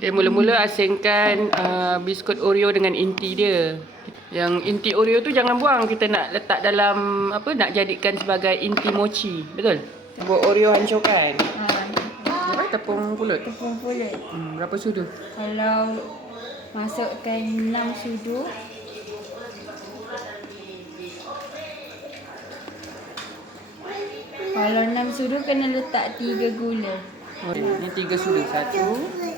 Dia mula-mula asingkan uh, biskut Oreo dengan inti dia. Yang inti Oreo tu jangan buang. Kita nak letak dalam apa nak jadikan sebagai inti mochi. Betul? Buat Oreo hancurkan. Ah. Ha. Berapa tepung pulut? Tepung pulut. Hmm, berapa sudu? Kalau masukkan 6 sudu. Kalau 6 sudu kena letak 3 gula. Oh, ini 3 sudu. 1,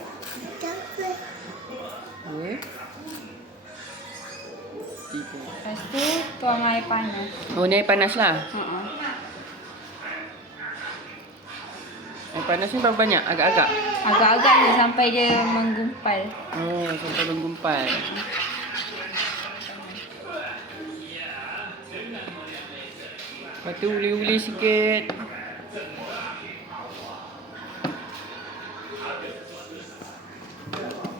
dua Tiga Lepas tu tuang air panas Oh ni air panas lah uh-uh. Air panas ni berapa banyak? Agak-agak? Agak-agak je sampai dia menggumpal Oh sampai menggumpal Lepas tu uli-uli sikit Thank you.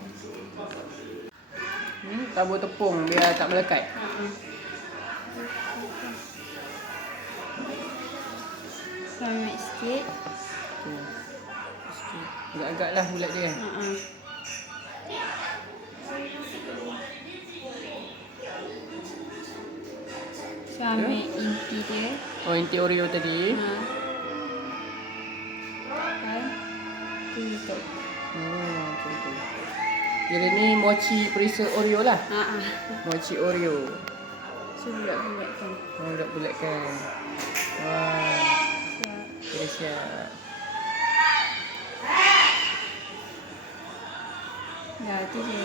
Hmm, tabur tepung biar tak melekat. Sampai sikit. Tu. Sikit. Agak-agak lah bulat dia. Ha. So ambil inti dia. Oh, inti Oreo tadi. Ha. Kan? Tutup. Oh, okay, okay. Kira ni mochi perisa Oreo lah. Ha ah. Mochi Oreo. So bulat-bulatkan. Oh, dah bulatkan. Wah, kira siap. Dah tu je.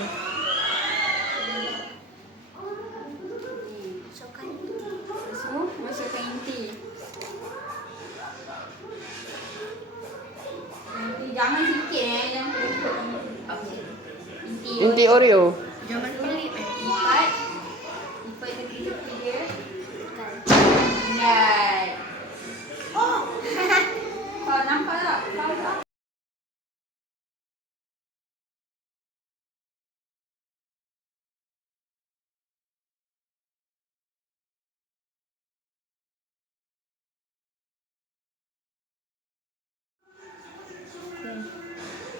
So, masukkan inti. Inti jangan sikit eh, jangan tutup. Inti. Inti Oreo. Jangan pelik eh. Lipat. Lipat tepi-tepi dia. Ingat. Oh. Kau nampak tak? Kau tak?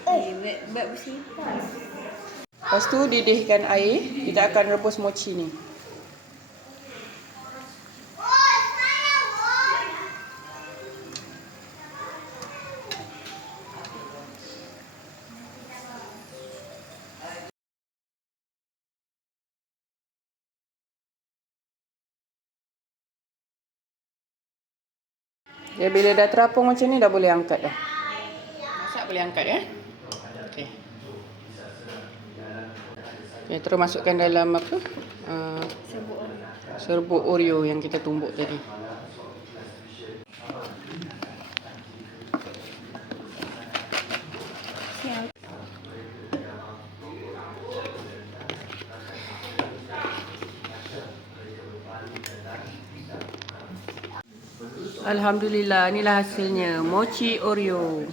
Eh, buat, buat. Lepas tu didihkan air. Kita akan rebus mochi ni. Ya, bila dah terapung macam ni dah boleh angkat dah. Masak boleh angkat ya. Okey. Ya, terus masukkan dalam apa? Uh, serbuk Oreo yang kita tumbuk tadi. Alhamdulillah, inilah hasilnya. Mochi Oreo.